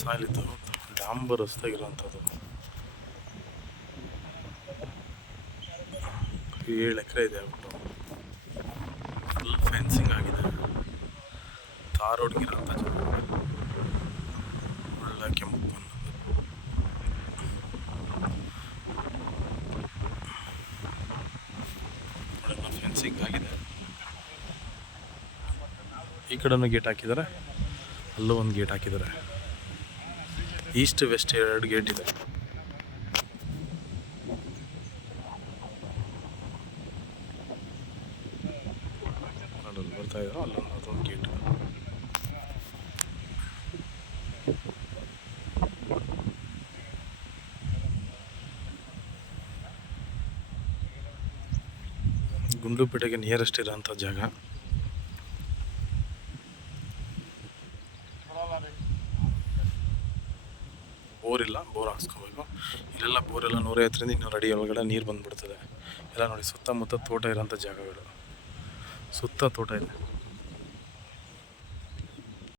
ಸಾಲಿದ್ದು ಡಾಂಬರ್ ರಸ್ತೆಗಿರುವಂಥದ್ದು 7 ಎಕರೆ ಇದೆ ಆಗ್ಬಿಟ್ಟು full fencing ಆಗಿದೆ. ತಾರ್ ಹೊಡ್ಗಿರೋಂಥ ಜಾಗ, ಒಳ್ಳೆ ಕೆಂಪು ಬಣ್ಣದ್ದು ಒಳ್ಳೆಲ್ಲ ಫೆನ್ಸಿಂಗ್ ಆಗಿದೆ. ಈ ಕಡೆನೂ ಗೇಟ್ ಹಾಕಿದ್ದಾರೆ, ಅಲ್ಲೂ ಒಂದು ಗೇಟ್ ಹಾಕಿದ್ದಾರೆ. ಈಸ್ಟ್ ವೆಸ್ಟ್ 2 ಗೇಟ್ ಇದೆ. ನೋಡಲು ಬರ್ತಾ ಇದ್ರು, ಅಲ್ಲೊಂದು ಅದೊಂದು ಗೇಟ್. ಗುಂಡ್ಲುಪೇಟೆಗೆ ನಿಯರೆಸ್ಟ್ ಇರೋಂಥ ಜಾಗ. ಬೋರ್ ಇಲ್ಲ, ಬೋರ್ ಹಾಕ್ಸ್ಕೋಬೇಕು. ಇಲ್ಲೆಲ್ಲ ಬೋರೆಲ್ಲ 150ರಿಂದ 200 ಅಡಿ ಒಳಗಡೆ ನೀರು ಬಂದುಬಿಡ್ತದೆ. ಎಲ್ಲ ನೋಡಿ, ಸುತ್ತಮುತ್ತ ತೋಟ ಇರೋಂಥ ಜಾಗಗಳು, ಸುತ್ತ ತೋಟ ಇದೆ.